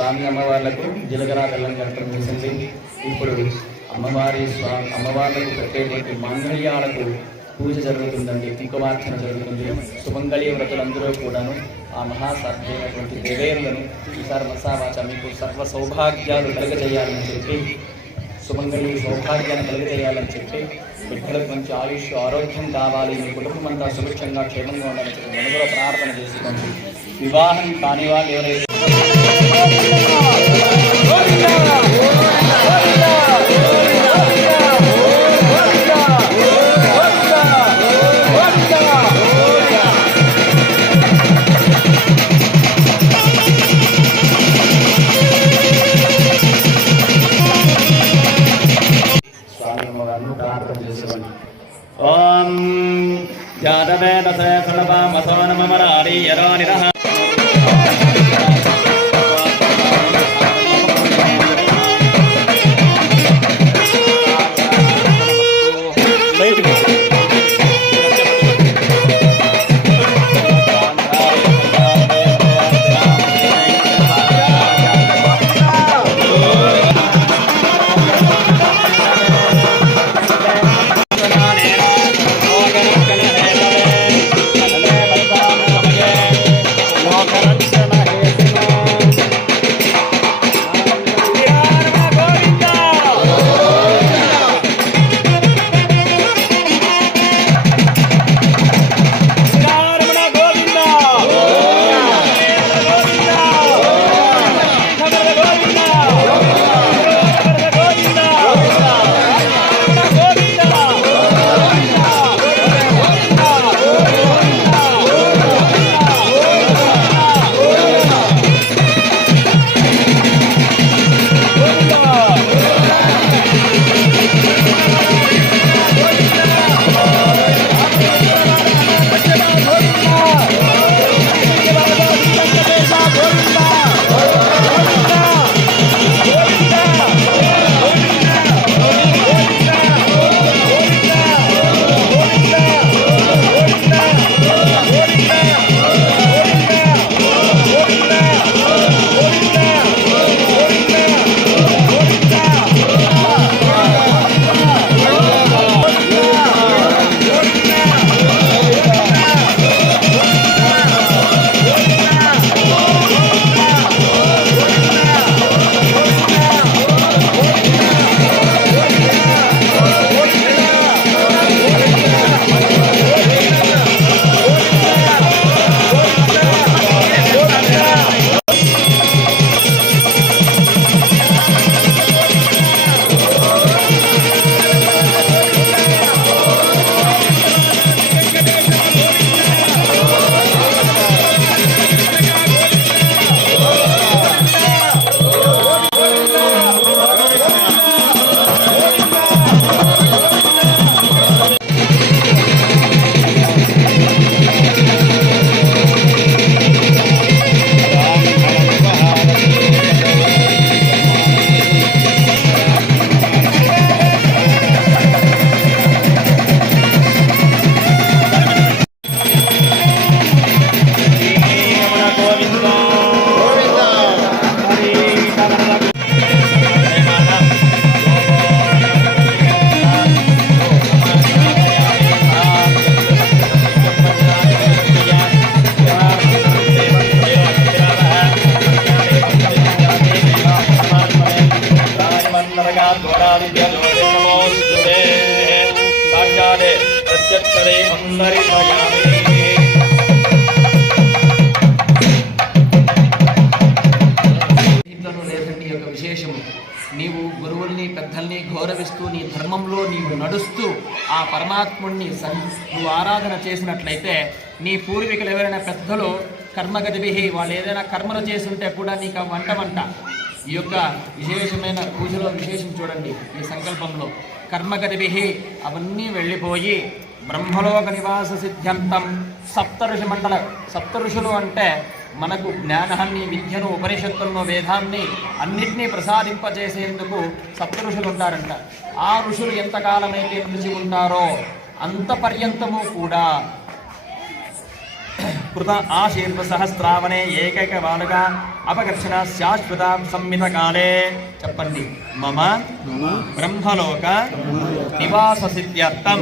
స్వామి అమ్మవార్లకు జీలకర్ర బెల్లం కట్టడం చేసింది. ఇప్పుడు అమ్మవార్లకు పెట్టేటువంటి మంగళ్యాలకు పూజ జరుగుతుందండి, కుంకుమార్చన జరుగుతుంది. సుమంగళీయ వ్రతులందరూ కూడాను ఆ మహాసాధ్యమైనటువంటి దేవేరులను ఈసారి మసావాచ మీకు సర్వ సౌభాగ్యాలు కలుగజేయాలని చెప్పి, సుమంగళి సౌభాగ్యాన్ని కలుగజేయాలని చెప్పి, బిడ్డలకు మంచి ఆయుష్ ఆరోగ్యం కావాలి, మీ కుటుంబం అంతా సుభిక్షంగా క్షేమంగా ఉండాలని చెప్పి మనసులో ప్రార్థన చేసుకోండి. వివాహం కాని వాళ్ళు ఎవరైతే ఓం జాతవేదసే ఫలపామసో నమమరారి యరానిరః నీవు గురువుల్ని పెద్దల్ని గౌరవిస్తూ నీ ధర్మంలో నీవు నడుస్తూ ఆ పరమాత్ముడిని నువ్వు ఆరాధన చేసినట్లయితే నీ పూర్వీకులు ఎవరైనా పెద్దలు కర్మగతిభి వాళ్ళు ఏదైనా కర్మలు చేస్తుంటే కూడా నీకు వంట ఈ యొక్క విశేషమైన పూజలో విశేషం చూడండి. ఈ సంకల్పంలో కర్మగతిభి అవన్నీ వెళ్ళిపోయి బ్రహ్మలోక నివాస సిద్ధ్యంతం సప్తఋషులు అంటే మనకు జ్ఞానాన్ని, విద్యను, ఉపనిషత్తులను, వేదాన్ని అన్నిటినీ ప్రసాదింపజేసేందుకు సప్తఋషులు ఉంటారంట. ఆ ఋషులు ఎంతకాలమైతే నిలిచి ఉంటారో అంత పర్యంతము కూడా కృత ఆశీర్వ సహస్రావనే ఏకైక బాలుగా అపకర్షణ శాశ్వత సంమిత కాలే చెప్పండి మమ బ్రహ్మలోక నివాస సిద్ధ్యర్థం.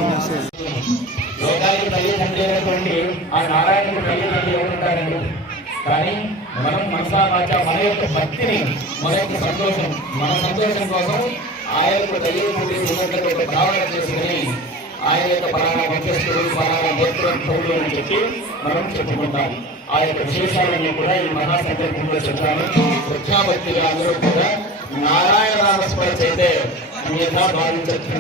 లోకానికి తల్లిదండ్రి అయినటువంటి ఆ నారాయణుడు తల్లిదండ్రి ఉంటారండి. కానీ మనం మనసా వాచ మన యొక్క భక్తిని, మన యొక్క సంతోషం, మన సంతోషం కోసం ఆయన యొక్క తల్లిదండ్రి ఉన్నటువంటి భావన చేసుకుని ఆయన యొక్క పలానా వంశస్థుడు, పలానా గోత్రోద్భవుడు అని చెప్పి మనం చెప్పుకుంటాం. ఆ యొక్క విశేషాలన్నీ కూడా ఈ మహాసంకల్పంలో చెప్తాను. శ్రద్ధాభక్తిగా అందరూ కూడా నారాయణ నామస్మరణ చేతే భావించండి.